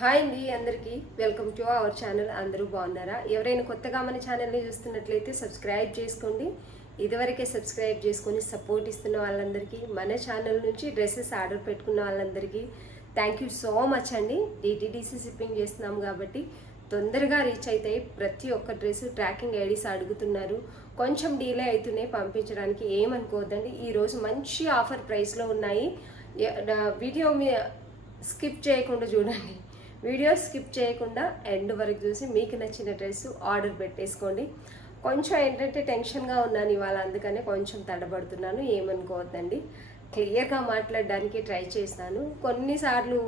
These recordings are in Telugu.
హాయ్ అండి అందరికీ వెల్కమ్ టు అవర్ ఛానల్. అందరూ బాగున్నారా? ఎవరైనా కొత్తగా మన ఛానల్ని చూస్తున్నట్లయితే సబ్స్క్రైబ్ చేసుకోండి. ఇదివరకే సబ్స్క్రైబ్ చేసుకొని సపోర్ట్ ఇస్తున్న వాళ్ళందరికీ, మన ఛానల్ నుంచి డ్రెస్సెస్ ఆర్డర్ పెట్టుకున్న వాళ్ళందరికీ థ్యాంక్ యూ సో మచ్ అండి. డిటీడీసీ షిప్పింగ్ చేస్తున్నాం కాబట్టి తొందరగా రీచ్ అవుతాయి. ప్రతి ఒక్క డ్రెస్ ట్రాకింగ్ ఐడీస్ అడుగుతున్నారు, కొంచెం డీలే అవుతున్నాయి పంపించడానికి, ఏమనుకోవద్దండి. ఈరోజు మంచి ఆఫర్ ప్రైస్లో ఉన్నాయి. వీడియో స్కిప్ చేయకుండా చూడండి, వీడియో స్కిప్ చేయకుండా ఎండ్ వరకు చూసి మీకు నచ్చిన డ్రెస్ ఆర్డర్ పెట్టేసుకోండి. కొంచెం ఏంటంటే టెన్షన్గా ఉన్నాను ఇవాళ, అందుకనే కొంచెం తడబడుతున్నాను, ఏమనుకోవద్దండి. క్లియర్గా మాట్లాడడానికి ట్రై చేస్తాను. కొన్నిసార్లు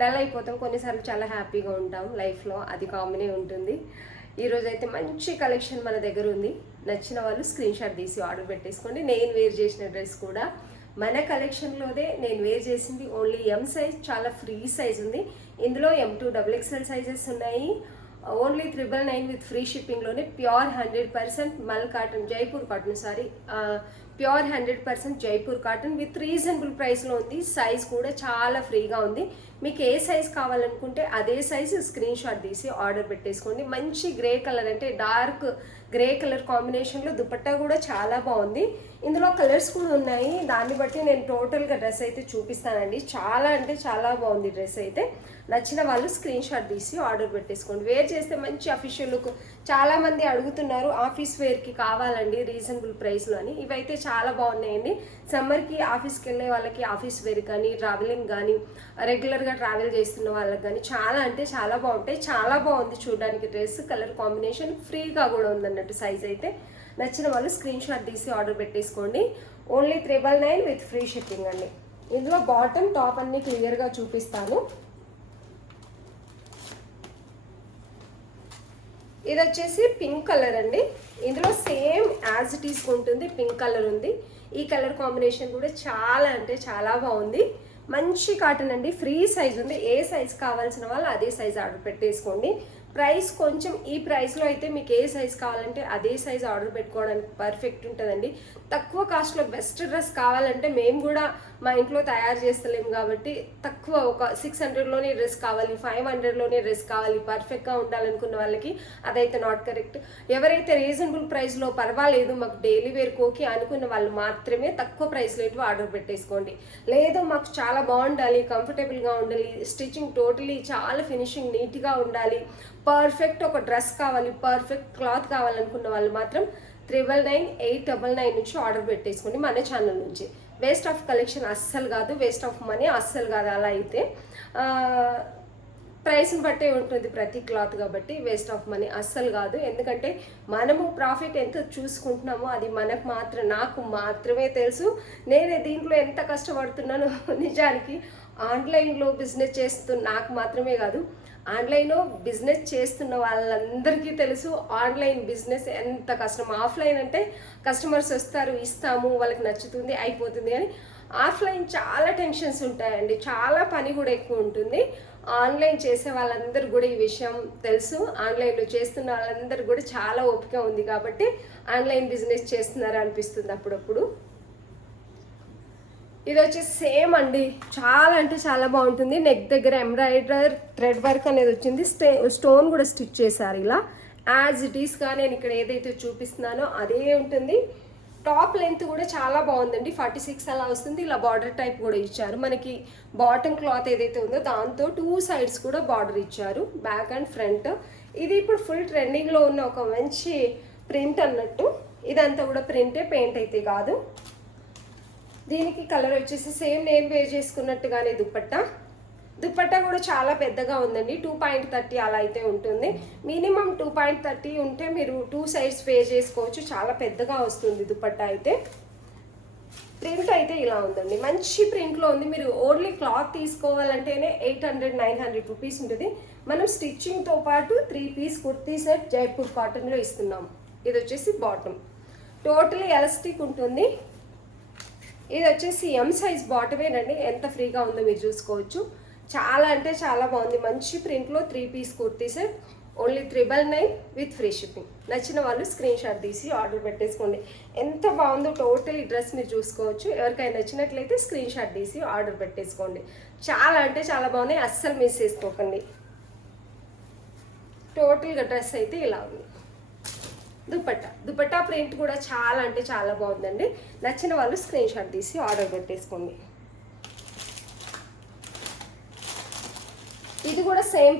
డల్ అయిపోతాం, కొన్నిసార్లు చాలా హ్యాపీగా ఉంటాం లైఫ్లో, అది కామనే ఉంటుంది. ఈరోజు అయితే మంచి కలెక్షన్ మన దగ్గర ఉంది. నచ్చిన వాళ్ళు స్క్రీన్ షాట్ తీసి ఆర్డర్ పెట్టేసుకోండి. నేను వేర్ చేసిన డ్రెస్ కూడా మన కలెక్షన్లోదే, నేను వేర్ చేసింది ఓన్లీ ఎం సైజ్, చాలా ఫ్రీ సైజ్ ఉంది. ఇందులో M2 XXL సైజెస్ ఉన్నాయి. ఓన్లీ 999 విత్ ఫ్రీ షిప్పింగ్లోనే ప్యూర్ 100% మల్ cotton, Jaipur cotton, pure 100% Jaipur cotton with reasonable ప్రైస్లో ఉంది. సైజ్ కూడా చాలా ఫ్రీగా ఉంది. మీకు ఏ సైజ్ కావాలనుకుంటే అదే సైజు స్క్రీన్ షాట్ తీసి ఆర్డర్ పెట్టేసుకోండి. మంచి గ్రే కలర్, అంటే డార్క్ గ్రే కలర్ కాంబినేషన్లో దుపట్టా కూడా చాలా బాగుంది. ఇందులో కలర్స్ కూడా ఉన్నాయి, దాన్ని బట్టి నేను టోటల్గా డ్రెస్ అయితే చూపిస్తానండి. చాలా అంటే చాలా బాగుంది డ్రెస్ అయితే. నచ్చిన వాళ్ళు స్క్రీన్ షాట్ తీసి ఆర్డర్ పెట్టేసుకోండి. వేర్ చేస్తే మంచి అఫీషియల్ లుక్. చాలామంది అడుగుతున్నారు ఆఫీస్ వేర్కి కావాలండి రీజనబుల్ ప్రైస్లో అని. ఇవైతే చాలా బాగున్నాయండి. సమ్మర్కి ఆఫీస్కి వెళ్ళే వాళ్ళకి ఆఫీస్ వేర్ కానీ, ట్రావెలింగ్ కానీ, రెగ్యులర్గా ట్రావెల్ చేస్తున్న వాళ్ళకి కానీ చాలా అంటే చాలా బాగుంటాయి. చాలా బాగుంది చూడడానికి డ్రెస్, కలర్ కాంబినేషన్ ఫ్రీగా కూడా ఉందన్నట్టు సైజ్ అయితే. నచ్చిన వాళ్ళు స్క్రీన్ షాట్ తీసి ఆర్డర్ పెట్టేసుకోండి. ఓన్లీ 999 విత్ ఫ్రీ షిప్పింగ్ అండి. ఇందులో బాటమ్ టాప్ అన్ని క్లియర్గా చూపిస్తాను. ఇది వచ్చేసి పింక్ కలర్ అండి. ఇందులో సేమ్ యాజ్ ఇట్ ఈస్ ఉంటుంది, పింక్ కలర్ ఉంది. ఈ కలర్ కాంబినేషన్ కూడా చాలా అంటే చాలా బాగుంది. మంచి కాటన్ అండి, ఫ్రీ సైజ్ ఉంది. ఏ సైజ్ కావాల్సిన వాళ్ళు అదే సైజ్ ఆర్డర్ పెట్టేసుకోండి. ప్రైస్ కొంచెం ఈ ప్రైస్లో అయితే మీకు ఏ సైజ్ కావాలంటే అదే సైజ్ ఆర్డర్ పెట్టుకోవడానికి పర్ఫెక్ట్ ఉంటుందండి. తక్కువ కాస్ట్లో బెస్ట్ డ్రెస్ కావాలంటే మేము కూడా మా ఇంట్లో తయారు చేస్తలేము కాబట్టి తక్కువ, ఒక 600లోనే డ్రెస్ కావాలి, 500లోనే డ్రెస్ కావాలి, పర్ఫెక్ట్గా ఉండాలనుకున్న వాళ్ళకి అదైతే నాట్ కరెక్ట్. ఎవరైతే రీజనబుల్ ప్రైస్లో పర్వాలేదు మాకు డైలీ వేర్ కోకి అనుకున్న వాళ్ళు మాత్రమే తక్కువ ప్రైస్లో ఇటు ఆర్డర్ పెట్టేసుకోండి. లేదు మాకు చాలా బాగుండాలి, కంఫర్టబుల్గా ఉండాలి, స్టిచ్చింగ్ టోటలీ చాలా ఫినిషింగ్ నీట్గా ఉండాలి, పర్ఫెక్ట్ ఒక డ్రెస్ కావాలి, పర్ఫెక్ట్ క్లాత్ కావాలనుకున్న వాళ్ళు మాత్రం 999, 899 నుంచి ఆర్డర్ పెట్టేసుకోండి మన ఛానల్ నుంచి. వేస్ట్ ఆఫ్ కలెక్షన్ అస్సలు కాదు, వేస్ట్ ఆఫ్ మనీ అస్సలు కాదు. అలా అయితే ప్రైస్ని బట్టే ఉంటుంది ప్రతి క్లాత్, కాబట్టి వేస్ట్ ఆఫ్ మనీ అస్సలు కాదు. ఎందుకంటే మనము ప్రాఫిట్ ఎంత చూసుకుంటున్నామో అది మనకు మాత్రం, నాకు మాత్రమే తెలుసు. నేనే దీంట్లో ఎంత కష్టపడుతున్నానో నిజానికి. ఆన్లైన్లో బిజినెస్ చేస్తున్న నాకు మాత్రమే కాదు, ఆన్లైన్లో బిజినెస్ చేస్తున్న వాళ్ళందరికీ తెలుసు ఆన్లైన్ బిజినెస్ ఎంత కష్టం. ఆఫ్లైన్ అంటే కస్టమర్స్ వస్తారు, ఇస్తాము, వాళ్ళకి నచ్చుతుంది, అయిపోతుంది. కానీ ఆఫ్లైన్ చాలా టెన్షన్స్ ఉంటాయండి, చాలా పని కూడా ఎక్కువ ఉంటుంది. ఆన్లైన్ చేసే వాళ్ళందరూ కూడా ఈ విషయం తెలుసు. ఆన్లైన్లో చేస్తున్న వాళ్ళందరూ కూడా చాలా ఓపిక ఉంది కాబట్టి ఆన్లైన్ బిజినెస్ చేస్తున్నారు అనిపిస్తుంది అప్పుడప్పుడు. ఇది వచ్చేసి సేమ్ అండి, చాలా అంటే చాలా బాగుంటుంది. నెక్ దగ్గర ఎంబ్రాయిడర్ థ్రెడ్ వర్క్ అనేది వచ్చింది, స్టోన్ కూడా స్టిచ్ చేశారు ఇలా. యాజ్ ఇట్ ఈస్గా నేను ఇక్కడ ఏదైతే చూపిస్తున్నానో అదే ఉంటుంది. టాప్ లెంత్ కూడా చాలా బాగుందండి, 46 అలా వస్తుంది. ఇలా బార్డర్ టైప్ కూడా ఇచ్చారు. మనకి బాటమ్ క్లాత్ ఏదైతే ఉందో దాంతో 2 సైడ్స్ కూడా బార్డర్ ఇచ్చారు, బ్యాక్ అండ్ ఫ్రంట్. ఇది ఇప్పుడు ఫుల్ ట్రెండింగ్లో ఉన్న ఒక మంచి ప్రింట్ అన్నట్టు. ఇదంతా కూడా ప్రింటే, పెయింట్ అయితే కాదు. దీనికి కలర్ వచ్చేసి సేమ్ నేను వేర్ చేసుకున్నట్టుగానే దుపట్టా కూడా చాలా పెద్దగా ఉందండి, 2.30 అలా అయితే ఉంటుంది. మినిమం 2.30 ఉంటే మీరు 2 సైడ్స్ వేర్ చేసుకోవచ్చు. చాలా పెద్దగా వస్తుంది దుపట్టా అయితే. ప్రింట్ అయితే ఇలా ఉందండి, మంచి ప్రింట్లో ఉంది. మీరు ఓన్లీ క్లాత్ తీసుకోవాలంటేనే 800-900 రూపీస్ ఉంటుంది. మనం స్టిచ్చింగ్తో పాటు 3 పీస్ కుర్తీ సెట్ జైపూర్ కాటన్లో ఇస్తున్నాం. ఇది వచ్చేసి బాటమ్, టోటలీ ఎలాస్టిక్ ఉంటుంది. ఇది వచ్చేసి ఎం సైజ్ బాటమేనండి, ఎంత ఫ్రీగా ఉందో మీరు చూసుకోవచ్చు. చాలా అంటే చాలా బాగుంది, మంచి ప్రింట్లో 3 piece kurti set. Only 999 with free shipping. నచ్చిన వాళ్ళు స్క్రీన్ షాట్ తీసి ఆర్డర్ పెట్టేసుకోండి. ఎంత బాగుందో టోటల్ ఈ డ్రెస్ మీరు చూసుకోవచ్చు. ఎవరికైనా నచ్చినట్లయితే స్క్రీన్ షాట్ తీసి ఆర్డర్ పెట్టేసుకోండి. చాలా అంటే చాలా బాగున్నాయి, అస్సలు మిస్ చేసుకోకండి. టోటల్గా డ్రెస్ అయితే ఇలా ఉంది. దుపట్టా ప్రింట్ కూడా చాలా అంటే చాలా బాగుందండి. నచ్చిన వాళ్ళు స్క్రీన్ షాట్ తీసి ఆర్డర్ పెట్టేసుకోండి. ఇది కూడా సేమ్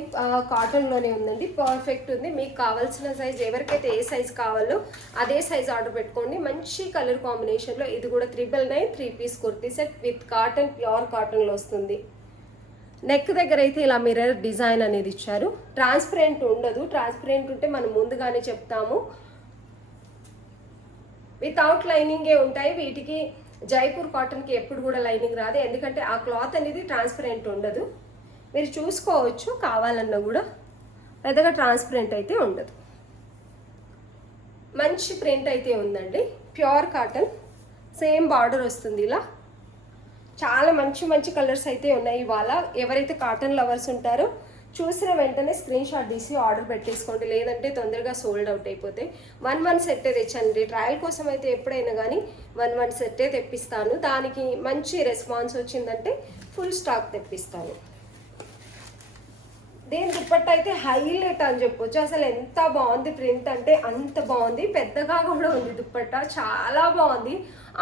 కాటన్లోనే ఉందండి, పర్ఫెక్ట్ ఉంది. మీకు కావాల్సిన సైజ్, ఎవరికైతే ఏ సైజ్ కావాలో అదే సైజ్ ఆర్డర్ పెట్టుకోండి. మంచి కలర్ కాంబినేషన్లో ఇది కూడా 999 3 piece kurti set with cotton, pure కాటన్లో వస్తుంది. నెక్ దగ్గర అయితే ఇలా మిర్రర్ డిజైన్ అనేది ఇచ్చారు. ట్రాన్స్పరెంట్ ఉండదు, ట్రాన్స్పరెంట్ ఉంటే మనం ముందుగానే చెప్తాము. వితౌట్ లైనింగే ఉంటాయి. వీటికి జైపూర్ కాటన్కి ఎప్పుడు కూడా లైనింగ్ రాదు, ఎందుకంటే ఆ క్లాత్ అనేది ట్రాన్స్పరెంట్ ఉండదు. మీరు చూసుకోవచ్చు, కావాలన్నా కూడా పెద్దగా ట్రాన్స్పరెంట్ అయితే ఉండదు. మంచి ప్రింట్ అయితే ఉందండి, ప్యూర్ కాటన్, సేమ్ బార్డర్ వస్తుంది. ఇలా చాలా మంచి మంచి కలర్స్ అయితే ఉన్నాయి. ఇవాళ ఎవరైతే కాటన్ లవర్స్ ఉంటారో చూసిన వెంటనే స్క్రీన్ షాట్ తీసి ఆర్డర్ పెట్టేసుకోండి, లేదంటే తొందరగా సోల్డ్ అవుట్ అయిపోతాయి. 1 సెట్టే తెచ్చండి. ట్రయల్ కోసం అయితే ఎప్పుడైనా కానీ 1 సెట్టే తెప్పిస్తాను. దానికి మంచి రెస్పాన్స్ వచ్చిందంటే ఫుల్ స్టాక్ తెప్పిస్తాను. దీని దుపట్టా అయితే హైలైట్ అని చెప్పొచ్చు. అసలు ఎంత బాగుంది ప్రింట్ అంటే అంత బాగుంది. పెద్దగా కూడా ఉంది దుపట్టా, చాలా బాగుంది.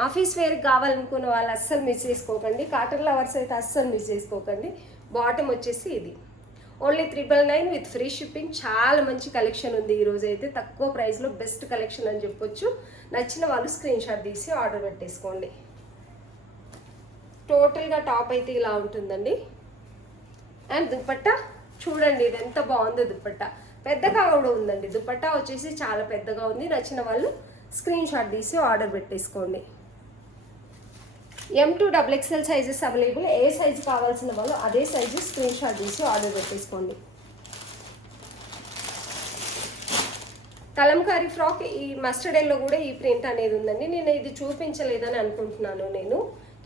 ఆఫీస్ వేర్కి కావాలనుకున్న వాళ్ళు అస్సలు మిస్ చేసుకోకండి. కాటన్ లవర్స్ అయితే అస్సలు మిస్ చేసుకోకండి. బాటమ్ వచ్చేసి ఇది ఓన్లీ 999 విత్ ఫ్రీ షిప్పింగ్. చాలా మంచి కలెక్షన్ ఉంది ఈరోజు అయితే, తక్కువ ప్రైస్లో బెస్ట్ కలెక్షన్ అని చెప్పొచ్చు. నచ్చిన వాళ్ళు స్క్రీన్ షాట్ తీసి ఆర్డర్ పెట్టేసుకోండి. టోటల్గా టాప్ అయితే ఇలా ఉంటుందండి. అండ్ దుపట్టా చూడండి, ఇది ఎంత బాగుందో. దుపట్టా పెద్దగా కూడా ఉందండి. దుపట్టా వచ్చేసి చాలా పెద్దగా ఉంది. నచ్చిన వాళ్ళు స్క్రీన్ షాట్ తీసి ఆర్డర్ పెట్టేసుకోండి. M2 XXL sizes available. ఏ సైజు కావాల్సిన వాళ్ళు అదే సైజు స్క్రీన్ షాట్ తీసి ఆర్డర్ పెట్టేసుకోండి. కలంకారీ ఫ్రాక్ ఈ మస్టర్డ్ ఎల్లో కూడా ఈ ప్రింట్ అనేది ఉందండి. నేను ఇది చూపించలేదని అనుకుంటున్నాను. నేను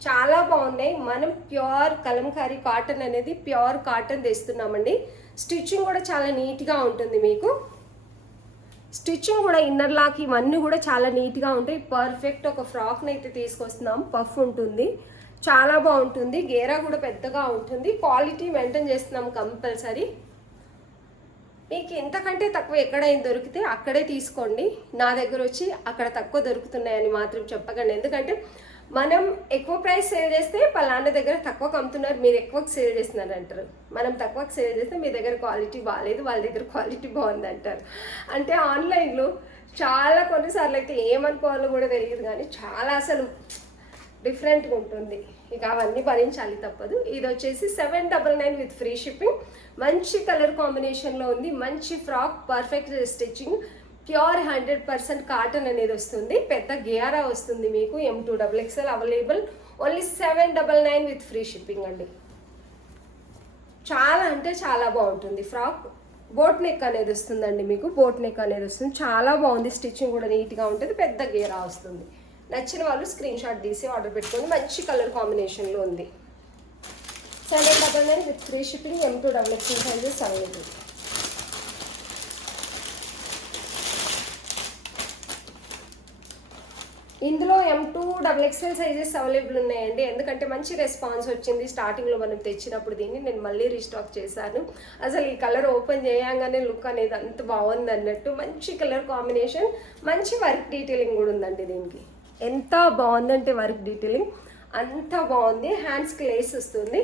చాలా బాగున్నాయి. మనం ప్యూర్ కలంకారీ కాటన్ అనేది ప్యూర్ కాటన్ తెస్తున్నామండి. స్టిచ్చింగ్ కూడా చాలా నీట్గా ఉంటుంది. మీకు స్టిచ్చింగ్ కూడా ఇన్నర్ లాక్ ఇవన్నీ కూడా చాలా నీట్గా ఉంటాయి. పర్ఫెక్ట్ ఒక ఫ్రాక్ని అయితే తీసుకొస్తున్నాం. పఫ్ ఉంటుంది, చాలా బాగుంటుంది. గేరా కూడా పెద్దగా ఉంటుంది. క్వాలిటీ మెయింటైన్ చేస్తున్నాం కంపల్సరీ. మీకు ఇంతకంటే తక్కువ ఎక్కడైనా దొరికితే అక్కడే తీసుకోండి. నా దగ్గర వచ్చి అక్కడ తక్కువ దొరుకుతున్నాయని మాత్రం చెప్పకండి, ఎందుకంటే మనం ఎక్కువ ప్రైస్ సేల్ చేస్తే పలానా దగ్గర తక్కువ అమ్ముతున్నారు, మీరు ఎక్కువకి సేల్ చేస్తున్నారు అంటారు. మనం తక్కువకి సేల్ చేస్తే మీ దగ్గర క్వాలిటీ బాగాలేదు, వాళ్ళ దగ్గర క్వాలిటీ బాగుంది అంటారు. అంటే ఆన్లైన్లో చాలా కొన్నిసార్లు అయితే ఏమనుకోవాలో కూడా తెలియదు, కానీ చాలా అసలు డిఫరెంట్గా ఉంటుంది. ఇక అవన్నీ భరించాలి, తప్పదు. ఇది వచ్చేసి 799 విత్ ఫ్రీ షిప్పింగ్. మంచి కలర్ కాంబినేషన్లో ఉంది. మంచి frock, perfect stitching, pure 100% cotton అనేది వస్తుంది. పెద్ద గేరా వస్తుంది మీకు. M2 XXL available. Only 799 with free shipping అండి. చాలా అంటే చాలా బాగుంటుంది. ఫ్రాక్ బోట్ నెక్ అనేది వస్తుందండి మీకు. బోట్ నెక్ అనేది వస్తుంది, చాలా బాగుంది. స్టిచ్చింగ్ కూడా నీట్గా ఉంటుంది. పెద్ద గేరా వస్తుంది. నచ్చిన వాళ్ళు స్క్రీన్ షాట్ తీసి ఆర్డర్ పెట్టుకొని. మంచి కలర్ కాంబినేషన్లో ఉంది. 799 with free shipping. M2 XXL sizes available. ఇందులో M2 XXL సైజెస్ అవైలబుల్ ఉన్నాయండి. ఎందుకంటే మంచి రెస్పాన్స్ వచ్చింది. స్టార్టింగ్లో మనం తెచ్చినప్పుడు దీన్ని నేను మళ్ళీ రీస్టాక్ చేశాను. అసలు ఈ కలర్ ఓపెన్ చేయగానే లుక్ అనేది అంత బాగుంది అన్నట్టు. మంచి కలర్ కాంబినేషన్, మంచి వర్క్ డీటెయిలింగ్ కూడా ఉందండి దీనికి. ఎంత బాగుందంటే వర్క్ డీటెయిలింగ్ అంత బాగుంది. హ్యాండ్స్కి లేస్ వస్తుంది.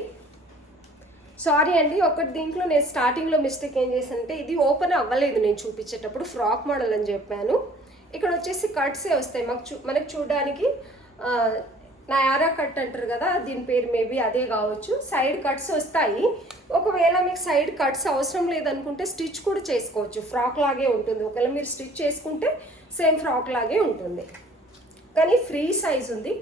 సారీ అండి, ఒకటి దీంట్లో నేను స్టార్టింగ్లో మిస్టేక్ ఏం చేశానంటే, ఇది ఓపెన్ అవ్వలేదు నేను చూపించేటప్పుడు. ఫ్రాక్ మోడల్ అని చెప్పాను. ఇక్కడ వచ్చేసి కట్సే వస్తాయి మనకు చూడడానికి. నయారా కట్ అంటారు కదా, దీని పేరు మేబీ అదే కావచ్చు. సైడ్ కట్స్ వస్తాయి. ఒకవేళ మీకు సైడ్ కట్స్ అవసరం లేదనుకుంటే స్టిచ్ కూడా చేసుకోవచ్చు. ఫ్రాక్ లాగే ఉంటుంది. ఒకవేళ మీరు స్టిచ్ చేసుకుంటే సేమ్ ఫ్రాక్ లాగే ఉంటుంది. కానీ ఫ్రీ సైజ్ ఉంది.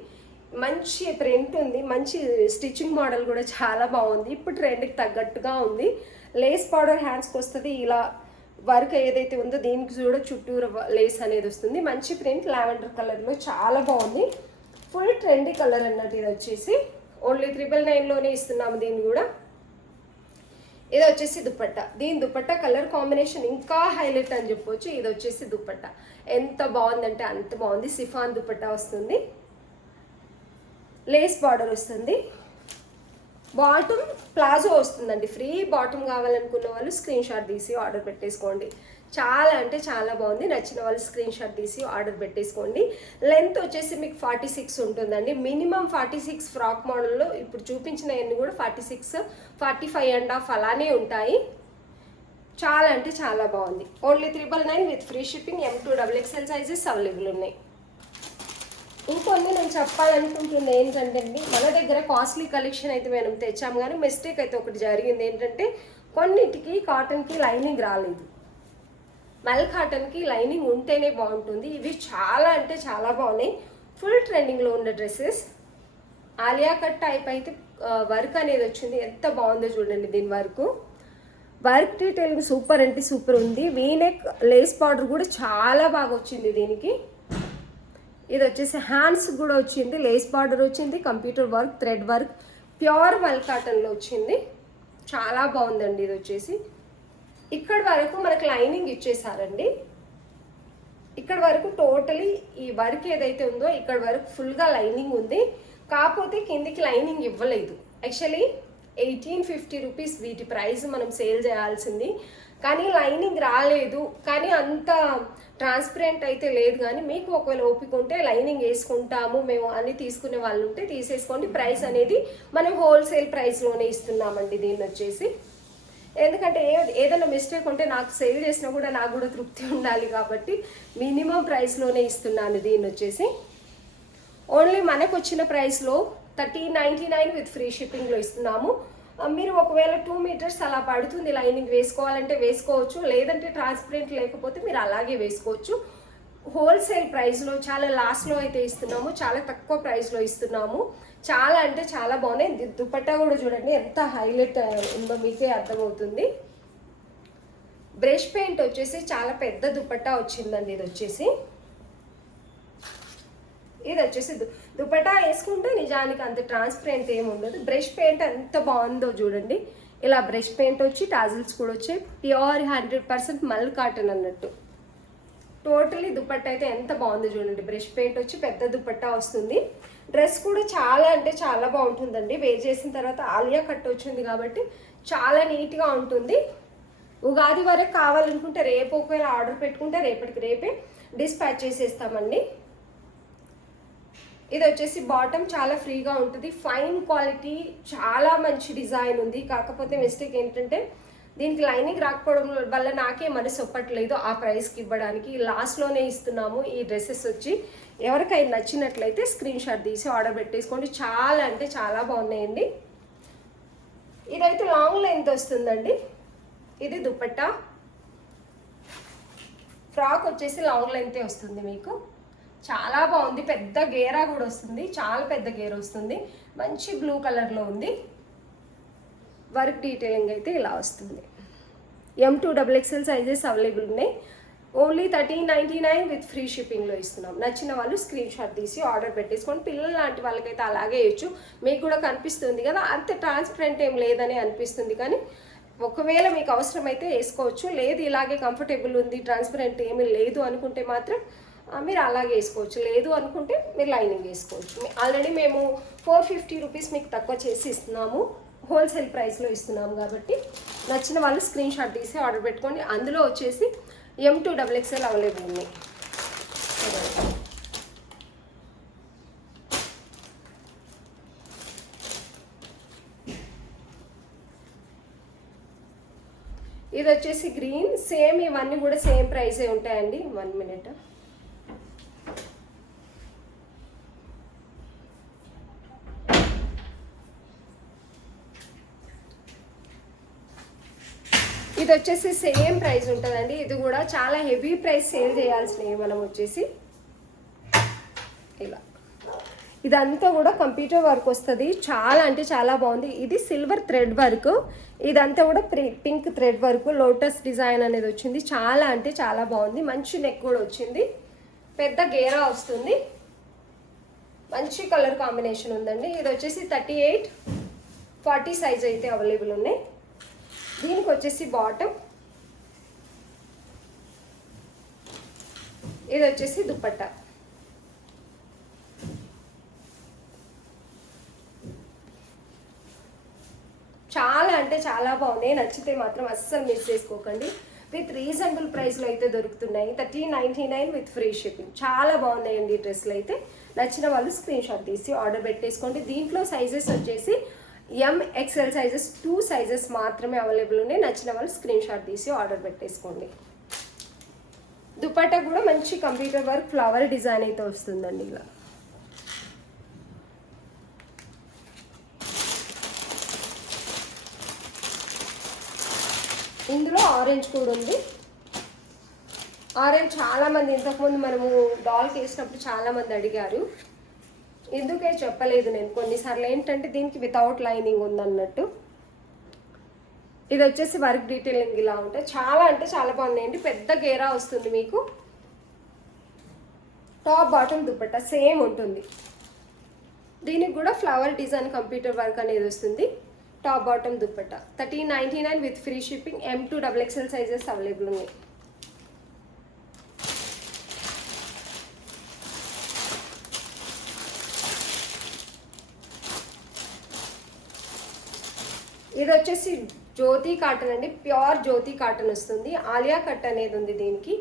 మంచి ప్రింట్ ఉంది. మంచి స్టిచ్చింగ్ మోడల్ కూడా చాలా బాగుంది. ఇప్పుడు ట్రెండ్కి తగ్గట్టుగా ఉంది. లేస్ పౌడర్ హ్యాండ్స్కి వస్తుంది. ఇలా వర్క్ ఏదైతే ఉందో దీనికి కూడా చుట్టూరు లేస్ అనేది వస్తుంది. మంచి ప్రింట్ లావెండర్ కలర్లో చాలా బాగుంది. ఫుల్ ట్రెండీ కలర్ అన్నట్టు. ఇది వచ్చేసి ఓన్లీ 999లోనే ఇస్తున్నాము దీన్ని కూడా. ఇది వచ్చేసి దుపట్టా. దీని దుపట్టా కలర్ కాంబినేషన్ ఇంకా హైలైట్ అని చెప్పొచ్చు. ఇది వచ్చేసి దుపట్టా ఎంత బాగుందంటే అంత బాగుంది. సిఫాన్ దుపట్టా వస్తుంది, లేస్ బార్డర్ వస్తుంది, బాటమ్ ప్లాజో వస్తుందండి. ఫ్రీ బాటమ్ కావాలనుకున్న వాళ్ళు స్క్రీన్ షాట్ తీసి ఆర్డర్ పెట్టేసుకోండి. చాలా అంటే చాలా బాగుంది. నచ్చిన వాళ్ళు స్క్రీన్ షాట్ తీసి ఆర్డర్ పెట్టేసుకోండి. లెంత్ వచ్చేసి మీకు 46 ఉంటుందండి. మినిమం 46 ఫ్రాక్ మోడల్లో ఇప్పుడు చూపించిన అన్ని కూడా 46, 45.5 అలానే ఉంటాయి. చాలా అంటే చాలా బాగుంది. Only 999 with free shipping. M2 XXL sizes available ఉన్నాయి. ఇంకొన్ని నేను చెప్పాలనుకుంటుంది ఏంటంటే అండి, మన దగ్గర కాస్ట్లీ కలెక్షన్ అయితే మనం తెచ్చాము, కానీ మిస్టేక్ అయితే ఒకటి జరిగింది. ఏంటంటే కొన్నిటికి కాటన్కి లైనింగ్ రాలేదు. మల్ కాటన్కి లైనింగ్ ఉంటేనే బాగుంటుంది. ఇవి చాలా అంటే చాలా బాగున్నాయి. ఫుల్ ట్రెండింగ్లో ఉన్న డ్రెస్సెస్. ఆలియా కట్ టైప్ అయితే వర్క్ అనేది వచ్చింది. ఎంత బాగుందో చూడండి. దీని వర్క్ డీటెయిలింగ్ సూపర్ అంటే సూపర్ ఉంది. వీనెక్ లేస్ బార్డర్ కూడా చాలా బాగా వచ్చింది దీనికి. ఇది వచ్చేసి హ్యాండ్స్ కూడా వచ్చింది, లేస్ బార్డర్ వచ్చింది, computer work, thread work, pure మల్ కాటన్లో వచ్చింది. చాలా బాగుందండి. ఇది వచ్చేసి ఇక్కడ వరకు మనకు లైనింగ్ ఇచ్చేసారండి. ఇక్కడ వరకు టోటలీ ఈ వర్క్ ఏదైతే ఉందో ఇక్కడ వరకు ఫుల్గా లైనింగ్ ఉంది. కాకపోతే కిందికి లైనింగ్ ఇవ్వలేదు. యాక్చువల్లీ 1850 రూపీస్ వీటి ప్రైస్ మనం సేల్ చేయాల్సింది, కానీ లైనింగ్ రాలేదు. కానీ అంత ట్రాన్స్పరెంట్ అయితే లేదు. కానీ మీకు ఒకవేళ ఓపిక ఉంటే లైనింగ్ వేసుకుంటాము మేము అని తీసుకునే వాళ్ళు ఉంటే తీసేసుకోండి. ప్రైస్ అనేది మనం హోల్సేల్ ప్రైస్లోనే ఇస్తున్నామండి దీన్ని వచ్చేసి. ఎందుకంటే ఏదైనా మిస్టేక్ ఉంటే నాకు సేల్ చేసినా కూడా నాకు కూడా తృప్తి ఉండాలి కాబట్టి మినిమం ప్రైస్లోనే ఇస్తున్నాను. దీన్ని వచ్చేసి ఓన్లీ మనకు వచ్చిన ప్రైస్లో 1399 విత్ ఫ్రీ షిప్పింగ్లో ఇస్తున్నాము. మీరు ఒకవేళ 2 మీటర్స్ అలా పడుతుంది లైనింగ్ వేసుకోవాలంటే వేసుకోవచ్చు, లేదంటే ట్రాన్స్పరెంట్ లేకపోతే మీరు అలాగే వేసుకోవచ్చు. హోల్సేల్ ప్రైస్లో చాలా లాస్ట్లో అయితే ఇస్తున్నాము, చాలా తక్కువ ప్రైస్లో ఇస్తున్నాము. చాలా అంటే చాలా బాగున్నాయి. దుపట్టా కూడా చూడండి ఎంత హైలైట్ ఉందో మీకే అర్థమవుతుంది. బ్రష్ పెయింట్ వచ్చేసి చాలా పెద్ద దుపట్టా వచ్చిందండి. ఇది వచ్చేసి దుపట్టా వేసుకుంటే నిజానికి అంత ట్రాన్స్పరెంట్ ఏమి ఉండదు. బ్రష్ పెయింట్ ఎంత బాగుందో చూడండి. ఇలా బ్రష్ పెయింట్ వచ్చి టాజిల్స్ కూడా వచ్చాయి. ప్యూర్ 100% మల్ కాటన్ అన్నట్టు. టోటలీ దుపట్టా అయితే ఎంత బాగుందో చూడండి. బ్రష్ పెయింట్ వచ్చి పెద్ద దుపట్టా వస్తుంది. డ్రెస్ కూడా చాలా అంటే చాలా బాగుంటుందండి. వేర్ చేసిన తర్వాత ఆలియా కట్ వచ్చింది కాబట్టి చాలా నీట్గా ఉంటుంది. ఉగాది వరకు కావాలనుకుంటే రేపు ఒకవేళ ఆర్డర్ పెట్టుకుంటే రేపటికి రేపే డిస్పాచ్ చేసేస్తామండి. ఇది వచ్చేసి బాటమ్ చాలా ఫ్రీగా ఉంటుంది. ఫైన్ క్వాలిటీ, చాలా మంచి డిజైన్ ఉంది. కాకపోతే మిస్టేక్ ఏంటంటే దీనికి లైనింగ్ రాకపోవడం వల్ల నాకే మనసు ఒప్పట్లేదు ఆ ప్రైస్కి ఇవ్వడానికి. లాస్ట్లోనే ఇస్తున్నాము ఈ డ్రెస్సెస్ వచ్చి. ఎవరికైనా నచ్చినట్లయితే స్క్రీన్ షాట్ తీసి ఆర్డర్ పెట్టేసుకోండి. చాలా అంటే చాలా బాగున్నాయండి. ఇదైతే లాంగ్ లెంత్ వస్తుందండి. ఇది దుపట్టా. ఫ్రాక్ వచ్చేసి లాంగ్ లెంతే వస్తుంది మీకు. చాలా బాగుంది. పెద్ద గేరా కూడా వస్తుంది, చాలా పెద్ద గేర్ వస్తుంది. మంచి బ్లూ కలర్లో ఉంది. వర్క్ డీటెయిలింగ్ అయితే ఇలా వస్తుంది. M2 XXL సైజెస్ అవైలబుల్ ఉన్నాయి. ఓన్లీ 1399 విత్ ఫ్రీ షిప్పింగ్లో ఇస్తున్నాం. నచ్చిన వాళ్ళు స్క్రీన్ షాట్ తీసి ఆర్డర్ పెట్టేసుకోండి. పిల్లల లాంటి వాళ్ళకైతే అలాగే వేయచ్చు. మీకు కూడా కనిపిస్తుంది కదా, అంత ట్రాన్స్పరెంట్ ఏం లేదని అనిపిస్తుంది, కానీ ఒకవేళ మీకు అవసరమైతే వేసుకోవచ్చు. లేదు ఇలాగే కంఫర్టబుల్ ఉంది, ట్రాన్స్పరెంట్ ఏమీ లేదు అనుకుంటే మాత్రం మీరు అలాగే వేసుకోవచ్చు. లేదు అనుకుంటే మీరు లైనింగ్ వేసుకోవచ్చు. ఆల్రెడీ మేము 450 రూపీస్ మీకు తక్కువ చేసి ఇస్తున్నాము, హోల్సేల్ ప్రైస్లో ఇస్తున్నాము. కాబట్టి నచ్చిన వాళ్ళు స్క్రీన్ షాట్ తీసి ఆర్డర్ పెట్టుకోండి. అందులో వచ్చేసి M2 XXL అవైలబుల్ ఉన్నాయి. ఇది వచ్చేసి గ్రీన్. సేమ్ ఇవన్నీ కూడా సేమ్ ప్రైసే ఉంటాయండి. 1 మినిట్. ఇది వచ్చేసి సేమ్ ప్రైస్ ఉంటుందండి. ఇది కూడా చాలా హెవీ ప్రైస్ సేల్ చేయాల్సినవి మనం వచ్చేసి ఇలా. ఇదంతా కూడా కంప్యూటర్ వర్క్ వస్తుంది. చాలా అంటే చాలా బాగుంది. ఇది సిల్వర్ థ్రెడ్ వర్క్. ఇదంతా కూడా pink thread work, lotus design అనేది వచ్చింది. చాలా అంటే చాలా బాగుంది. మంచి నెక్ కూడా వచ్చింది. పెద్ద గేరా వస్తుంది. మంచి కలర్ కాంబినేషన్ ఉందండి. ఇది వచ్చేసి 38, 40 సైజ్ అయితే అవైలబుల్ ఉన్నాయి. దీనికి వచ్చేసి బాటమ్, ఇది వచ్చేసి దుపట్టా. చాలా అంటే చాలా బాగున్నాయి. నచ్చితే మాత్రం అస్సలు మిస్ చేసుకోకండి. విత్ రీజనబుల్ ప్రైస్లో అయితే దొరుకుతున్నాయి. 1399 విత్ ఫ్రీ షిప్పింగ్. చాలా బాగున్నాయండి ఈ డ్రెస్సులు అయితే. నచ్చిన వాళ్ళు స్క్రీన్ షాట్ తీసి ఆర్డర్ పెట్టేసుకోండి. దీంట్లో సైజెస్ వచ్చేసి MXL సైజెస్ 2 సైజెస్ మాత్రమే అవైలబుల్ ఉన్నాయి. నచ్చిన వాళ్ళు స్క్రీన్ షాట్ తీసి ఆర్డర్ పెట్టేసుకోండి. దుపట్టా కూడా మంచి కంప్యూటర్ వర్క్ ఫ్లవర్ డిజైన్ అయితే వస్తుందండి. ఇలా ఇందులో ఆరెంజ్ కూడా ఉంది. ఆరెంజ్ చాలామంది ఇంతకుముందు మనము డాల్కి వేసినప్పుడు చాలామంది అడిగారు, ఎందుకే చెప్పలేదు నేను కొన్నిసార్లు. ఏంటంటే దీనికి వితౌట్ లైనింగ్ ఉందన్నట్టు. ఇది వచ్చేసి వర్క్ డీటెయిలింగ్ ఇలా ఉంటాయి. చాలా అంటే చాలా బాగున్నాయండి. పెద్ద గేరా వస్తుంది మీకు. టాప్ బాటమ్ దుపట్టా సేమ్ ఉంటుంది. దీనికి కూడా ఫ్లవర్ డిజైన్ కంప్యూటర్ వర్క్ అనేది వస్తుంది. Top bottom dupatta 1399 with free shipping. M2 XXL sizes available ఉన్నాయి. ఇది వచ్చేసి జ్యోతి కాటన్ అండి. ప్యూర్ జ్యోతి కాటన్ వస్తుంది. ఆలియా కట్ అనేది ఉంది దీనికి.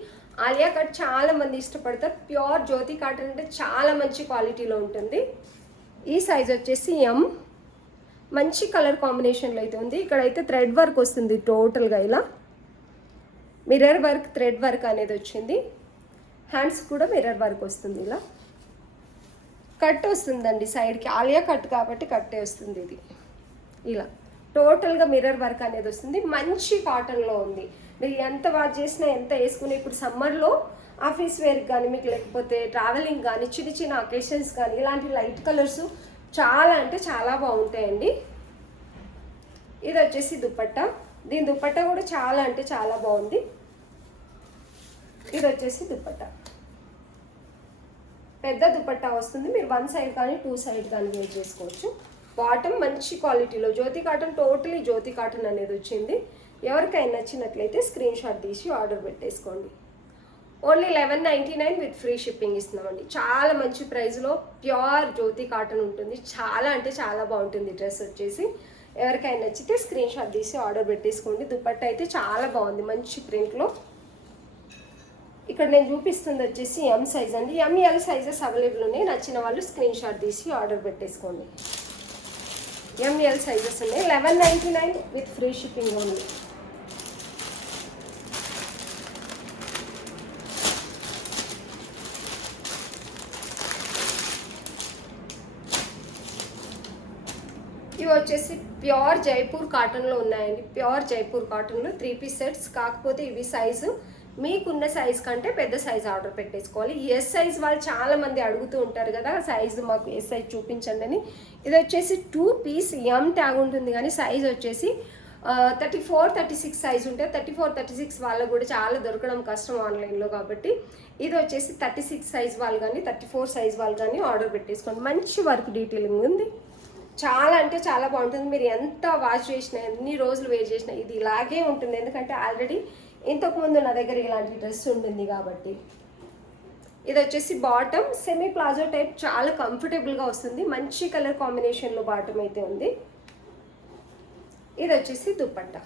ఆలియా కట్ చాలా మంది ఇష్టపడతారు. ప్యూర్ జ్యోతి కాటన్ అంటే చాలా మంచి క్వాలిటీలో ఉంటుంది. ఈ సైజ్ వచ్చేసి M. మంచి కలర్ కాంబినేషన్లో అయితే ఉంది. ఇక్కడైతే థ్రెడ్ వర్క్ వస్తుంది. టోటల్గా ఇలా మిర్రర్ వర్క్, థ్రెడ్ వర్క్ అనేది వచ్చింది. హ్యాండ్స్ కూడా మిర్రర్ వర్క్ వస్తుంది. ఇలా కట్ వస్తుందండి సైడ్కి. ఆలియా కట్ కాబట్టి కట్టే వస్తుంది. ఇది ఇలా టోటల్గా మిర్రర్ వర్క్ అనేది వస్తుంది. మంచి కాటన్లో ఉంది. మీరు ఎంత వాచ్ చేసినా, ఎంత వేసుకుని, ఇప్పుడు సమ్మర్లో ఆఫీస్ వేర్కి కానీ, మీకు లేకపోతే ట్రావెలింగ్ కానీ, చిన్న చిన్న అకేషన్స్ కానీ, ఇలాంటి లైట్ కలర్స్ చాలా అంటే చాలా బాగుంటాయండి. ఇది వచ్చేసి దుపట్టా. దీని దుపట్టా కూడా చాలా అంటే చాలా బాగుంది. ఇది వచ్చేసి దుపట్టా. పెద్ద దుపట్టా వస్తుంది. మీరు 1 సైడ్ కానీ 2 సైడ్ కానీ వేర్ చేసుకోవచ్చు. బాటమ్ మంచి క్వాలిటీలో Jyoti cotton, totally Jyoti cotton అనేది వచ్చింది. ఎవరికైనా నచ్చినట్లయితే స్క్రీన్ షాట్ తీసి ఆర్డర్ పెట్టేసుకోండి. ఓన్లీ 1199 విత్ ఫ్రీ షిప్పింగ్ ఇస్తున్నామండి. చాలా మంచి ప్రైస్లో ప్యూర్ జ్యోతి కాటన్ ఉంటుంది. చాలా అంటే చాలా బాగుంటుంది డ్రెస్ వచ్చేసి. ఎవరికైనా నచ్చితే స్క్రీన్ షాట్ తీసి ఆర్డర్ పెట్టేసుకోండి. దుపట్టా అయితే చాలా బాగుంది మంచి ప్రింట్లో. ఇక్కడ నేను చూపిస్తుంది వచ్చేసి M సైజ్ అండి. ML సైజెస్ అవైలబుల్ ఉన్నాయి. నచ్చిన వాళ్ళు స్క్రీన్ షాట్ తీసి ఆర్డర్ పెట్టేసుకోండి. ML సైజెస్ ఉన్నాయి. 1199 విత్ ఫ్రీ షిప్పింగ్ ఓన్లీ. ఇవి వచ్చేసి ప్యూర్ జైపూర్ కాటన్లో ఉన్నాయండి. ప్యూర్ జైపూర్ కాటన్లో 3 పీస్ సెట్స్. కాకపోతే ఇవి సైజు మీకున్న సైజ్ కంటే పెద్ద సైజ్ ఆర్డర్ పెట్టేసుకోవాలి. ఎస్ సైజ్ వాళ్ళు చాలామంది అడుగుతూ ఉంటారు కదా, సైజు మాకు ఎస్ సైజ్ చూపించండి అని. ఇది వచ్చేసి 2 పీస్ M ట్యాగ్ ఉంటుంది కానీ సైజ్ వచ్చేసి 34, 36 సైజ్ ఉంటుంది. 34, 36 వాళ్ళకు కూడా చాలా దొరకడం కష్టం ఆన్లైన్లో కాబట్టి ఇది వచ్చేసి 36 సైజ్ వాళ్ళు కానీ 34 సైజ్ వాళ్ళు కానీ ఆర్డర్ పెట్టేసుకోండి. మంచి వర్క్ డీటెయిలింగ్ ఉంది. చాలా అంటే చాలా బాగుంటుంది. మీరు ఎంత వాష్ చేసినా, ఎన్ని రోజులు వేర్ చేసినా ఇది ఇలాగే ఉంటుంది. ఎందుకంటే ఆల్రెడీ ఇంతకుముందు నా దగ్గర ఇలాంటి డ్రెస్ ఉంటుంది కాబట్టి. ఇది వచ్చేసి బాటమ్ సెమీ ప్లాజో టైప్, చాలా కంఫర్టబుల్గా వస్తుంది. మంచి కలర్ కాంబినేషన్లో బాటమ్ అయితే ఉంది. ఇది వచ్చేసి దుపట్టా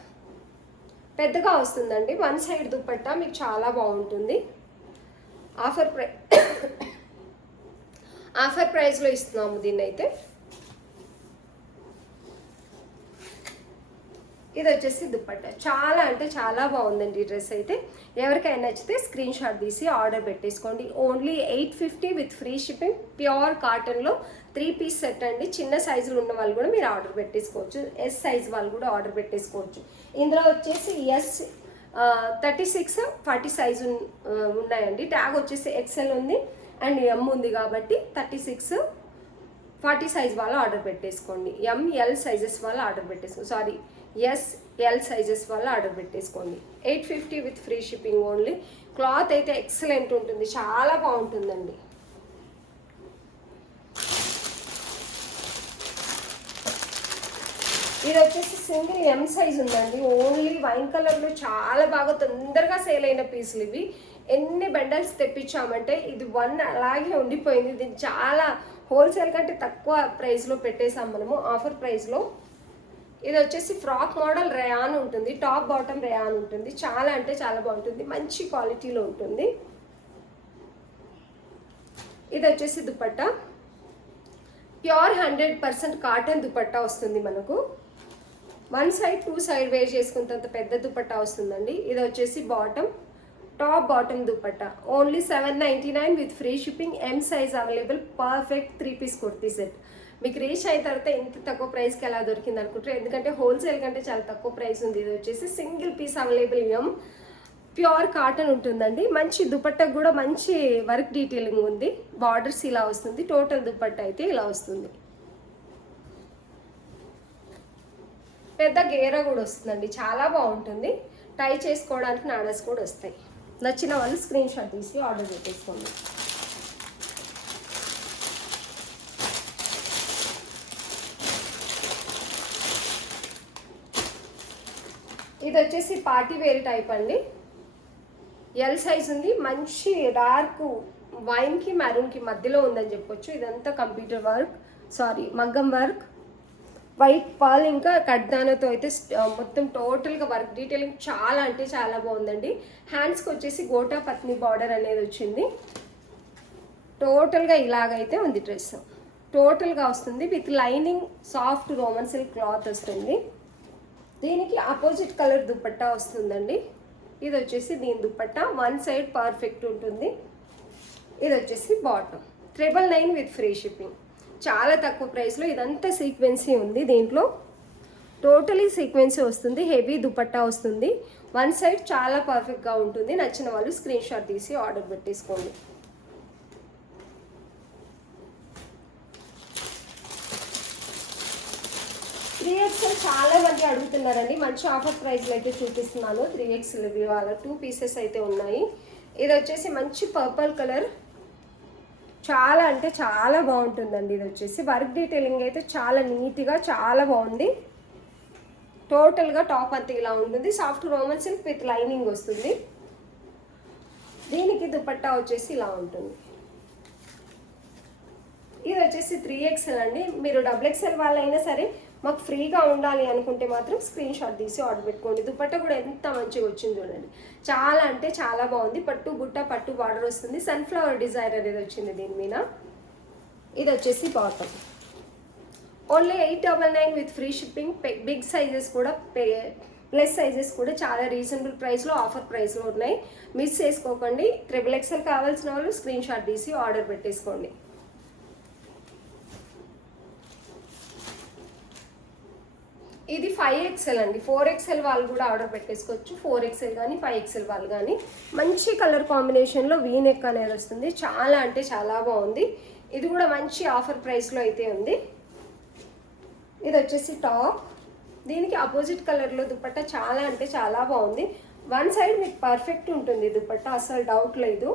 పెద్దగా వస్తుందండి. 1 సైడ్ దుపట్టా మీకు చాలా బాగుంటుంది. ఆఫర్ ప్రైస్లో ఇస్తున్నాము దీన్ని అయితే. ఇది వచ్చేసి దుపట్టా చాలా అంటే చాలా బాగుందండి ఈ డ్రెస్ అయితే. ఎవరికైనా నచ్చితే స్క్రీన్ షాట్ తీసి ఆర్డర్ పెట్టేసుకోండి. Only 850 with free shipping. Pure కాటన్లో 3 పీస్ సెట్ అండి. చిన్న సైజులు ఉన్న వాళ్ళు కూడా మీరు ఆర్డర్ పెట్టేసుకోవచ్చు. ఎస్ సైజ్ వాళ్ళు కూడా ఆర్డర్ పెట్టేసుకోవచ్చు. ఇందులో వచ్చేసి ఎస్ 36, 40 సైజు ఉన్నాయండి. ట్యాగ్ వచ్చేసి XL ఉంది అండ్ M ఉంది కాబట్టి 36, 40 సైజ్ వాళ్ళు ఆర్డర్ పెట్టేసుకోండి. ML సైజెస్ వాళ్ళు ఆర్డర్ పెట్టేసుకోండి. SL సైజెస్ వాళ్ళు ఆర్డర్ పెట్టేసుకోండి. 850 with free shipping only. Cloth అయితే ఎక్సలెంట్ ఉంటుంది, చాలా బాగుంటుందండి. ఇది వచ్చేసి సింగిల్ ఎం సైజ్ ఉందండి. ఓన్లీ వైన్ కలర్లో చాలా బాగా తొందరగా సేల్ అయిన పీసులు ఇవి. ఎన్ని బండల్స్ తెప్పించామంటే ఇది వన్ అలాగే ఉండిపోయింది. ఇది చాలా హోల్సేల్ కంటే తక్కువ ప్రైస్లో పెట్టేసాం మనము, ఆఫర్ ప్రైస్లో. ఇది వచ్చేసి ఫ్రాక్ మోడల్ రేయాన్ ఉంటుంది, టాప్ బాటమ్ రేయాన్ ఉంటుంది. చాలా అంటే చాలా బాగుంటుంది, మంచి క్వాలిటీలో ఉంటుంది. ఇది వచ్చేసి దుపట్టా, ప్యూర్ 100% కాటన్ దుపట్టా వస్తుంది మనకు. 1 సైడ్ 2 సైడ్ వేర్ చేసుకున్నంత పెద్ద దుపట్టా వస్తుందండి. ఇది వచ్చేసి bottom, top bottom dupatta. Only 799 with free shipping. M size available. Perfect 3 piece kurti set. మీకు రీచ్ అయిన తర్వాత ఇంత తక్కువ ప్రైస్కి ఎలా దొరికింది అనుకుంటారు, ఎందుకంటే హోల్సేల్ కంటే చాలా తక్కువ ప్రైస్ ఉంది. ఇది వచ్చేసి సింగిల్ పీస్ అవైలబుల్. ఎం ప్యూర్ కాటన్ ఉంటుందండి. మంచి దుపట్టాకు కూడా మంచి వర్క్ డీటెయిలింగ్ ఉంది. బార్డర్స్ ఇలా వస్తుంది. టోటల్ దుపట్టా అయితే ఇలా వస్తుంది. పెద్ద గేరా కూడా వస్తుందండి, చాలా బాగుంటుంది. టై చేసుకోవడానికి నాడస్ కూడా వస్తాయి. నచ్చిన వాళ్ళు స్క్రీన్ షాట్ తీసి ఆర్డర్ పెట్టేసుకోండి. ఇది వచ్చేసి పార్టీ వేర్ టైప్ అండి. ఎల్ సైజ్ ఉంది. మంచి డార్క్ వైన్కి మెరూన్కి మధ్యలో ఉందని చెప్పొచ్చు. ఇదంతా కంప్యూటర్ వర్క్, మగ్గం వర్క్, వైట్ పాల్ ఇంకా కడ్దానతో అయితే మొత్తం టోటల్గా వర్క్ డీటెయిలింగ్ చాలా అంటే చాలా బాగుందండి. హ్యాండ్స్కి వచ్చేసి గోటా పత్ని బార్డర్ అనేది వచ్చింది. టోటల్గా ఇలాగైతే ఉంది డ్రెస్. టోటల్గా వస్తుంది with lining, soft Roman silk cloth వస్తుంది. దీనికి అపోజిట్ కలర్ దుపట్టా వస్తుందండి. ఇది వచ్చేసి దీని దుపట్టా 1 సైడ్ పర్ఫెక్ట్ ఉంటుంది. ఇది వచ్చేసి బాటమ్. 999 with free shipping. చాలా తక్కువ ప్రైస్లో ఇదంతా సీక్వెన్సీ ఉంది. దీంట్లో టోటలీ సీక్వెన్సీ వస్తుంది. హెవీ దుపట్టా వస్తుంది. 1 సైడ్ చాలా పర్ఫెక్ట్గా ఉంటుంది. నచ్చిన వాళ్ళు స్క్రీన్ షాట్ తీసి ఆర్డర్ పెట్టేసుకోండి. XL చాలా మంది అడుగుతున్నారండి. మంచి ఆఫర్ ప్రైస్లో అయితే చూపిస్తున్నాను. 3XL వాళ్ళ 2 పీసెస్ అయితే ఉన్నాయి. ఇది వచ్చేసి మంచి పర్పుల్ కలర్, చాలా అంటే చాలా బాగుంటుందండి. ఇది వచ్చేసి వర్క్ డీటెయిలింగ్ అయితే చాలా నీట్గా చాలా బాగుంది. టోటల్గా టాప్ అంతా ఇలా ఉంటుంది. Soft Roman silk with lining వస్తుంది. దీనికి దుపట్టా వచ్చేసి ఇలా ఉంటుంది. ఇది వచ్చేసి 3XL అండి. మీరు XXL వాళ్ళైనా సరే మాకు ఫ్రీగా ఉండాలి అనుకుంటే మాత్రం స్క్రీన్ షాట్ తీసి ఆర్డర్ పెట్టుకోండి. దుపట్టా కూడా ఎంత మంచిగా వచ్చింది చూడండి. చాలా అంటే చాలా బాగుంది. పట్టు బుట్ట, పట్టు బార్డర్ వస్తుంది. సన్ఫ్లవర్ డిజైన్ అనేది వచ్చింది దీని మీద. ఇది వచ్చేసి bottom. Only 899 with free shipping. Big sizes కూడా ప్లస్ సైజెస్ కూడా చాలా రీజనబుల్ ప్రైస్లో ఆఫర్ ప్రైస్లో ఉన్నాయి. మిస్ చేసుకోకండి. XXL కావాల్సిన వాళ్ళు స్క్రీన్ షాట్ తీసి ఆర్డర్ పెట్టేసుకోండి. ఇది 5XL అండి. 4XL వాళ్ళు కూడా ఆర్డర్ పెట్టేసుకోవచ్చు. 4XL కానీ 5XL వాళ్ళు కానీ. మంచి కలర్ కాంబినేషన్లో వీ నెక్ అనేది వస్తుంది. చాలా అంటే చాలా బాగుంది. ఇది కూడా మంచి ఆఫర్ ప్రైస్లో అయితే ఉంది. ఇది వచ్చేసి టాప్. దీనికి అపోజిట్ కలర్లో దుపట్టా చాలా అంటే చాలా బాగుంది. 1 సైడ్ మీకు పర్ఫెక్ట్ ఉంటుంది దుపట్టా, అసలు డౌట్ లేదు.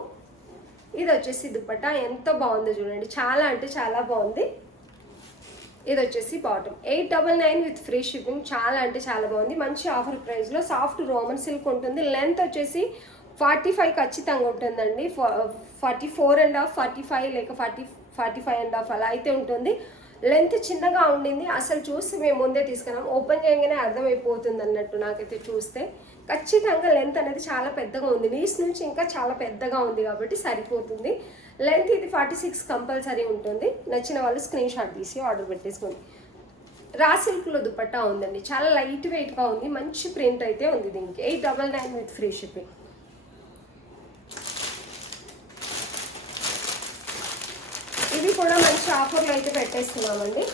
ఇది వచ్చేసి దుపట్టా ఎంత బాగుందో చూడండి. చాలా అంటే చాలా బాగుంది. ఇది వచ్చేసి బాటమ్. 899 with free shipping. చాలా అంటే చాలా బాగుంది. మంచి ఆఫర్ ప్రైస్లో సాఫ్ట్ రోమన్ సిల్క్ ఉంటుంది. లెంత్ వచ్చేసి 45 ఖచ్చితంగా ఉంటుందండి. 44.5, 45 లేక 45.5 అలా అయితే ఉంటుంది. లెంత్ చిన్నగా ఉండింది. అసలు చూసి మేము ముందే తీసుకున్నాం. ఓపెన్ చేయగానే అర్థమైపోతుంది అన్నట్టు నాకైతే చూస్తే. ఖచ్చితంగా లెంత్ అనేది చాలా పెద్దగా ఉంది. నీస్ నుంచి ఇంకా చాలా పెద్దగా ఉంది కాబట్టి సరిపోతుంది. లెంత్ ఇది 46 కంపల్సరీ ఉంటుంది. నచ్చిన వాళ్ళు స్క్రీన్ షాట్ తీసి ఆర్డర్ పెట్టేసుకోండి. రా సిల్క్లో దుపట్టా ఉందండి. చాలా లైట్ వెయిట్గా ఉంది. మంచి ప్రింట్ అయితే ఉంది దీనికి. 899 విత్ ఫ్రీ షిప్పింగ్. ఇది కూడా మంచి ఆఫర్లో అయితే పెట్టేస్తున్నామండి.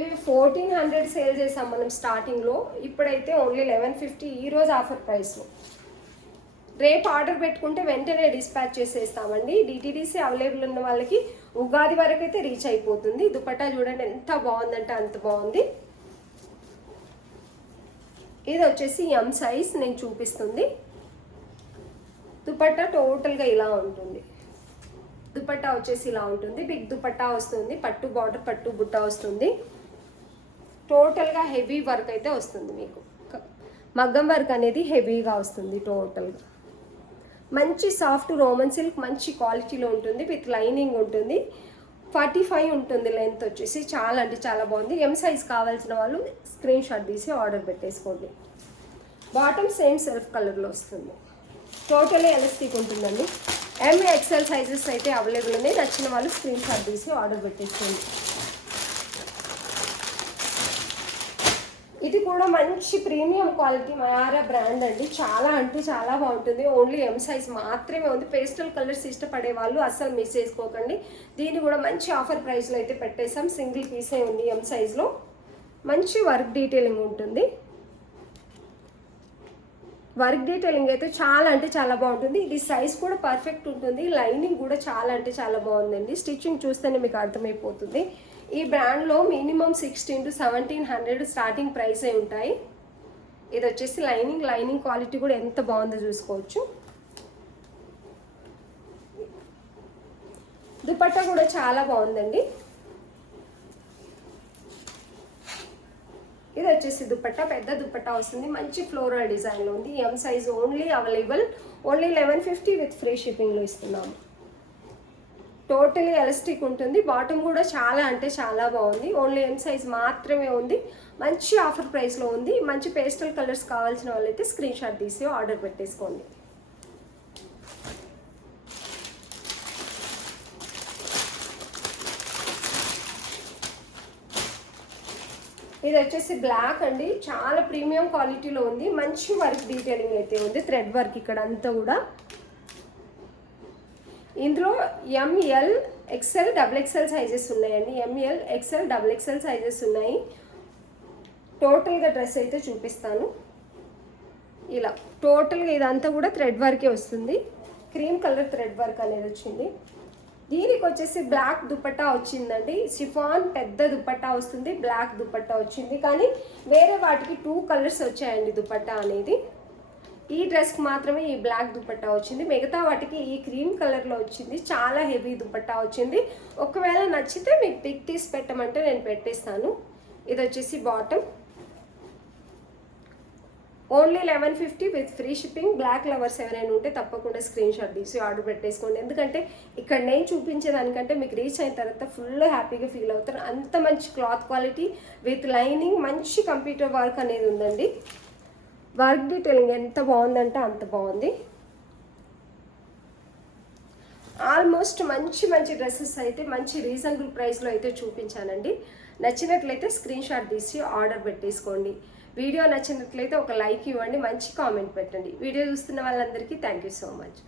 ఇవి 1400 సేల్ చేసాం మనం స్టార్టింగ్లో. ఇప్పుడైతే ఓన్లీ 1150 ఈరోజు ఆఫర్ ప్రైస్లో. రేపు ఆర్డర్ పెట్టుకుంటే వెంటనే డిస్పాచ్ చేసేస్తామండి. డిటీడీసీ అవైలబుల్ ఉన్న వాళ్ళకి ఉగాది వరకు అయితే రీచ్ అయిపోతుంది. దుపట్టా చూడండి ఎంత బాగుందంటే అంత బాగుంది. ఇది వచ్చేసి ఎం సైజ్ నేను చూపిస్తుంది. దుపట్టా టోటల్గా ఇలా ఉంటుంది. దుపట్టా వచ్చేసి ఇలా ఉంటుంది, బిగ్ దుపట్టా వస్తుంది, పట్టు బార్డర్ పట్టు బుట్ట వస్తుంది. టోటల్గా హెవీ వర్క్ అయితే వస్తుంది మీకు, మగ్గం వర్క్ అనేది హెవీగా వస్తుంది. టోటల్గా మంచి సాఫ్ట్ రోమన్ సిల్క్ మంచి క్వాలిటీలో ఉంటుంది, విత్ లైనింగ్ ఉంటుంది. 45 ఉంటుంది లెంత్ వచ్చేసి, చాలా అంటే చాలా బాగుంది. ఎం సైజ్ కావాల్సిన వాళ్ళు స్క్రీన్ షాట్ తీసి ఆర్డర్ పెట్టేసుకోండి. బాటమ్ సేమ్ సెల్ఫ్ కలర్లో వస్తుంది, టోటలీ ఎలాస్టిక్ ఉంటుందండి. MXL సైజెస్ అయితే అవైలబుల్ ఉన్నాయి, నచ్చిన వాళ్ళు స్క్రీన్ షాట్ తీసి ఆర్డర్ పెట్టేసుకోండి. ఇది కూడా మంచి ప్రీమియం క్వాలిటీ మయారా బ్రాండ్ అండి, చాలా అంటే చాలా బాగుంటుంది. ఓన్లీ ఎం సైజ్ మాత్రమే ఉంది. పేస్టల్ కలర్స్ ఇష్టపడే వాళ్ళు అస్సలు మిస్ చేసుకోకండి. దీన్ని కూడా మంచి ఆఫర్ ప్రైస్లో అయితే పెట్టేసాం, సింగిల్ పీసే ఉంది ఎం సైజ్లో. మంచి వర్క్ డీటెయిలింగ్ ఉంటుంది, వర్క్ డీటెయిలింగ్ అయితే చాలా అంటే చాలా బాగుంటుంది. ఇది సైజ్ కూడా పర్ఫెక్ట్ ఉంటుంది, లైనింగ్ కూడా చాలా అంటే చాలా బాగుందండి. స్టిచ్చింగ్ చూస్తేనే మీకు అర్థమైపోతుంది. ఈ బ్రాండ్లో మినిమం 1600 to 1700 స్టార్టింగ్ ప్రైస్ అయి ఉంటాయి. ఇది వచ్చేసి లైనింగ్ క్వాలిటీ కూడా ఎంత బాగుందో చూసుకోవచ్చు. దుపట్టా కూడా చాలా బాగుందండి. ఇది వచ్చేసి దుపట్టా, పెద్ద దుపట్టా వస్తుంది, మంచి ఫ్లోరల్ డిజైన్లో ఉంది. M size only available, only 1150 with free షిప్పింగ్లో ఇస్తున్నాము. టోటలీ ఎలాస్టిక్ ఉంటుంది, బాటమ్ కూడా చాలా అంటే చాలా బాగుంది. ఓన్లీ ఎం సైజ్ మాత్రమే ఉంది, మంచి ఆఫర్ ప్రైస్లో ఉంది. మంచి పేస్టల్ కలర్స్ కావాల్సిన వాళ్ళైతే స్క్రీన్ షాట్ తీసి ఆర్డర్ పెట్టేసుకోండి. ఇది వచ్చేసి బ్లాక్ అండి, చాలా ప్రీమియం క్వాలిటీలో ఉంది, మంచి వర్క్ డీటెయిలింగ్ అయితే ఉంది, థ్రెడ్ వర్క్ ఇక్కడ అంతా కూడా. ఇందులో ML, XL, XXL సైజెస్ ఉన్నాయండి. ML, XL, XXL సైజెస్ ఉన్నాయి. టోటల్గా డ్రెస్ అయితే చూపిస్తాను. ఇలా టోటల్గా ఇదంతా కూడా థ్రెడ్ వర్కే వస్తుంది, క్రీమ్ కలర్ థ్రెడ్ వర్క్ అనేది వచ్చింది. దీనికి వచ్చేసి బ్లాక్ దుపట్టా వచ్చిందండి, షిఫాన్ పెద్ద దుపట్టా వస్తుంది, బ్లాక్ దుపట్టా వచ్చింది. కానీ వేరే వాటికి 2 కలర్స్ వచ్చాయండి దుపట్టా అనేది. ఈ డ్రెస్కి మాత్రమే ఈ బ్లాక్ దుపట్టా వచ్చింది, మిగతా వాటికి ఈ క్రీమ్ కలర్లో వచ్చింది. చాలా హెవీ దుపట్టా వచ్చింది. ఒకవేళ నచ్చితే మీకు పిక్ తీసి పెట్టమంటే నేను పెట్టేస్తాను. ఇది వచ్చేసి bottom, only 1150 with free shipping. Black lovers ఎవరైనా ఉంటే తప్పకుండా స్క్రీన్ షాట్ తీసి ఆర్డర్ పెట్టేసుకోండి. ఎందుకంటే ఇక్కడ నేను చూపించేదానికంటే మీకు రీచ్ అయిన తర్వాత ఫుల్ హ్యాపీగా ఫీల్ అవుతారు. అంత మంచి క్లాత్ క్వాలిటీ విత్ లైనింగ్, మంచి కంప్యూటర్ వర్క్ అనేది ఉందండి. వర్క్ డీటెయిలింగ్ ఎంత బాగుందంటే అంత బాగుంది. ఆల్మోస్ట్ మంచి డ్రెస్సెస్ అయితే మంచి రీజనబుల్ ప్రైస్లో అయితే చూపించానండి. నచ్చినట్లయితే స్క్రీన్ షాట్ తీసి ఆర్డర్ పెట్టేసుకోండి. వీడియో నచ్చినట్లయితే ఒక లైక్ ఇవ్వండి, మంచి కామెంట్ పెట్టండి. వీడియో చూస్తున్న వాళ్ళందరికీ థ్యాంక్ యూ సో మచ్.